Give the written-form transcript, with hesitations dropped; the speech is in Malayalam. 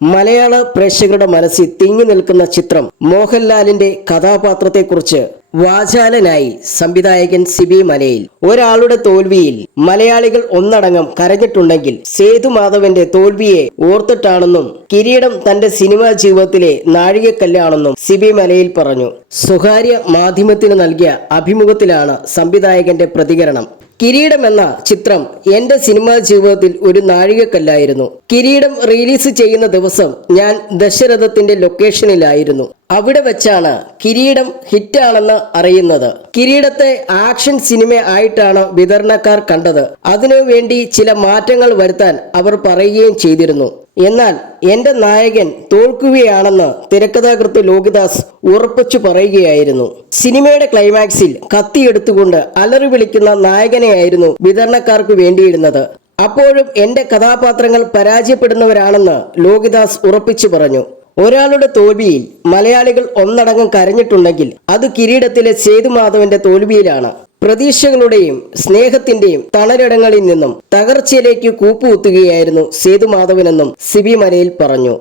മലയാള പ്രേക്ഷകരുടെ മനസ്സിൽ തിങ്ങി നിൽക്കുന്ന ചിത്രം മോഹൻലാലിന്റെ കഥാപാത്രത്തെക്കുറിച്ച് വാചാലനായി സംവിധായകൻ സിബി മലയിൽ. ഒരാളുടെ തോൽവിയിൽ മലയാളികൾ ഒന്നടങ്കം കരഞ്ഞിട്ടുണ്ടെങ്കിൽ സേതുമാധവന്റെ തോൽവിയെ ഓർത്തിട്ടാണെന്നും കിരീടം തന്റെ സിനിമാ ജീവിതത്തിലെ നാഴികക്കല്ലാണെന്നും സിബി മലയിൽ പറഞ്ഞു. സ്വകാര്യ മാധ്യമത്തിന് നൽകിയ അഭിമുഖത്തിലാണ് സംവിധായകന്റെ പ്രതികരണം. കിരീടം എന്ന ചിത്രം എന്റെ സിനിമാ ജീവിതത്തിൽ ഒരു നാഴികക്കല്ലായിരുന്നു. കിരീടം റിലീസ് ചെയ്യുന്ന ദിവസം ഞാൻ ദശരഥത്തിന്റെ ലൊക്കേഷനിലായിരുന്നു. അവിടെ വെച്ചാണ് കിരീടം ഹിറ്റാണെന്ന് അറിയുന്നത്. കിരീടത്തെ ആക്ഷൻ സിനിമ ആയിട്ടാണ് വിതരണക്കാർ കണ്ടത്. അതിനു വേണ്ടി ചില മാറ്റങ്ങൾ വരുത്താൻ അവർ പറയുകയും ചെയ്തിരുന്നു. എന്നാൽ എന്റെ നായകൻ തോൽക്കുകയാണെന്ന് തിരക്കഥാകൃത്ത് ലോഹിദാസ് ഉറപ്പിച്ചു പറയുകയായിരുന്നു. സിനിമയുടെ ക്ലൈമാക്സിൽ കത്തിയെടുത്തുകൊണ്ട് അലറി വിളിക്കുന്ന നായകനെയായിരുന്നു വിതരണക്കാർക്ക് വേണ്ടിയിരുന്നത്. അപ്പോഴും എന്റെ കഥാപാത്രങ്ങൾ പരാജയപ്പെടുന്നവരാണെന്ന് ലോഹിദാസ് ഉറപ്പിച്ചു പറഞ്ഞു. ഒരാളുടെ തോൽവിയിൽ മലയാളികൾ ഒന്നടങ്കം കരഞ്ഞിട്ടുണ്ടെങ്കിൽ അത് കിരീടത്തിലെ സേതുമാധവന്റെ തോൽവിയിലാണ്. പ്രതീക്ഷകളുടെയും സ്നേഹത്തിന്റെയും തണലിടങ്ങളിൽ നിന്നും തകർച്ചയിലേക്ക് കൂപ്പുകുത്തുകയായിരുന്നു സേതുമാധവനെന്നും സിബി മലയിൽ പറഞ്ഞു.